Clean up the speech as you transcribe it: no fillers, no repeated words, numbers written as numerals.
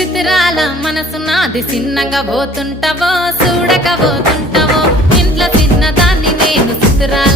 చిత్రాల మనసు నాది చిన్నగా పోతుంటావో చూడక పోతుంటావో ఇంట్లో చిన్నదాన్ని నేను చిత్రాల